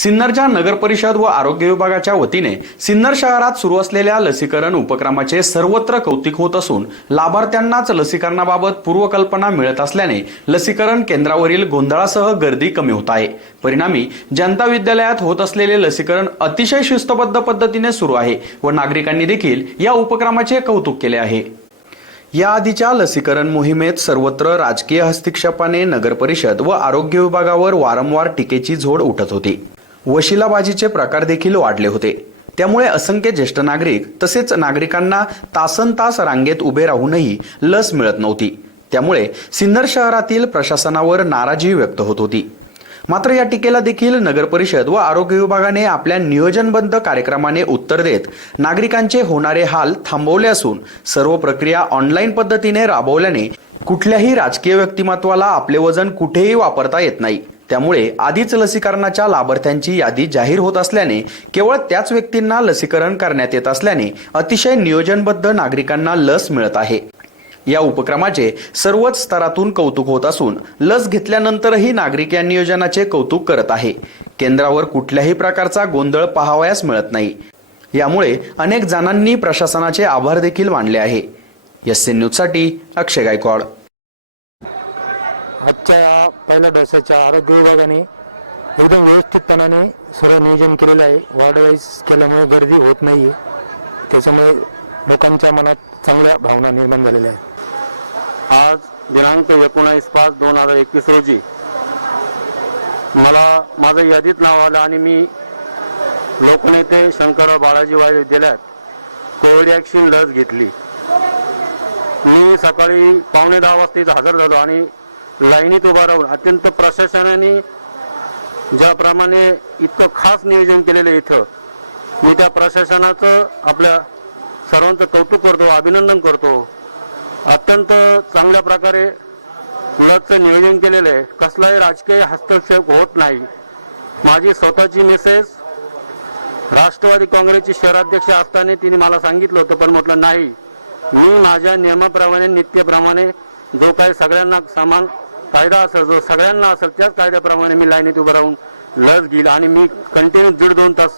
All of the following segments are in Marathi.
सिन्नरच्या नगर परिषद व आरोग्य विभागाच्या वतीने सिन्नर शहरात सुरू असलेल्या लसीकरण उपक्रमाचे सर्वत्र कौतुक होत असून लाभार्थ्यांनाच लसीकरणाबाबत पूर्वकल्पना मिळत असल्याने लसीकरण केंद्रावरील गोंधळासह गर्दी कमी होत आहे. परिणामी जनता विद्यालयात होत असलेले लसीकरण अतिशय शिस्तबद्ध पद्धतीने सुरू आहे व नागरिकांनी देखील या उपक्रमाचे कौतुक केले आहे. या आधीच्या लसीकरण मोहिमेत सर्वत्र राजकीय हस्तक्षेपाने नगरपरिषद व आरोग्य विभागावर वारंवार टीकेची झोड उठत होती. वशिलाबाजीचे प्रकार देखील वाढले होते. त्यामुळे असंख्य ज्येष्ठ नागरिक तसेच नागरिकांना तासन तास रांगेत उभे राहूनही लस मिळत नव्हती. त्यामुळे सिन्नर शहरातील प्रशासनावर नाराजी व्यक्त होत होती. मात्र या टीकेला देखील नगर परिषद व आरोग्य विभागाने आपल्या नियोजनबद्ध कार्यक्रमाने उत्तर देत नागरिकांचे होणारे हाल थांबवले असून सर्व प्रक्रिया ऑनलाईन पद्धतीने राबवल्याने कुठल्याही राजकीय व्यक्तिमत्वाला आपले वजन कुठेही वापरता येत नाही. त्यामुळे आधीच लसीकरणाच्या लाभार्थ्यांची यादी जाहीर होत असल्याने केवळ त्याच व्यक्तींना लसीकरण करण्यात येत असल्याने अतिशय नियोजनबद्ध नागरिकांना लस मिळत आहे. या उपक्रमाचे सर्वच स्तरातून कौतुक होत असून लस घेतल्यानंतरही नागरिक या नियोजनाचे कौतुक करत आहे. केंद्रावर कुठल्याही प्रकारचा गोंधळ पाहावयास मिळत नाही. यामुळे अनेक जणांनी प्रशासनाचे आभार देखील मानले आहे. एस सी न्यूजसाठी अक्षय गायकवाड. आजच्या या पहिल्या डोसाच्या आरोग्य विभागाने एकदम व्यवस्थितपणाने सर्व नियोजन केलेलं आहे. वॉर्डवाईज केल्यामुळे गर्दी होत नाही आहे त्याच्यामुळे लोकांच्या मनात चांगल्या भावना निर्माण झालेल्या आहेत. आज दिनांक एकोणावीस पाच दोन हजार एकवीस रोजी मला माझं यादीत नाव आलं आणि मी लोकनेते शंकरराव बाळाजी वाय विद्यालयात कोविडॅक्सिन लस घेतली. मी सकाळी पावणे दहा वाजता इथं हजर झालो आणि लाईनीत उभा राहून अत्यंत प्रशासनाने ज्याप्रमाणे इतकं खास नियोजन केलेलं आहे इथं मी त्या प्रशासनाचं आपल्या सर्वांचं कौतुक करतो अभिनंदन करतो. अत्यंत चांगल्या प्रकारे लसचं नियोजन केलेलं आहे. कसलाही राजकीय हस्तक्षेप होत नाही. माझी स्वतःची मेसेज राष्ट्रवादी काँग्रेसची शहराध्यक्ष असताना तिने मला सांगितलं होतं पण म्हटलं नाही मी माझ्या नियमाप्रमाणे नित्यप्रमाणे जो काही सगळ्यांना समान कायदा असेल जो सगळ्यांना असेल त्याच कायद्याप्रमाणे मी लाईनीत उभं राहून लस घेईल आणि मी कंटिन्यू दीड दोन तास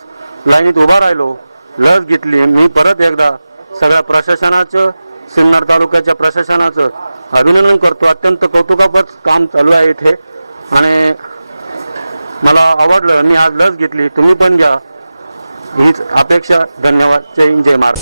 लाईनीत उभा राहिलो लस घेतली. मी परत एकदा सगळ्या प्रशासनाचं सिन्नर तालुक्याच्या प्रशासनाचं अभिनंदन करतो. अत्यंत कौतुकापद काम चालू आहे इथे. आणि मला आवडलं मी आज लस घेतली. तुम्ही पण घ्या. हीच अपेक्षा. धन्यवाद. जय हिंद जय महाराष्ट्र.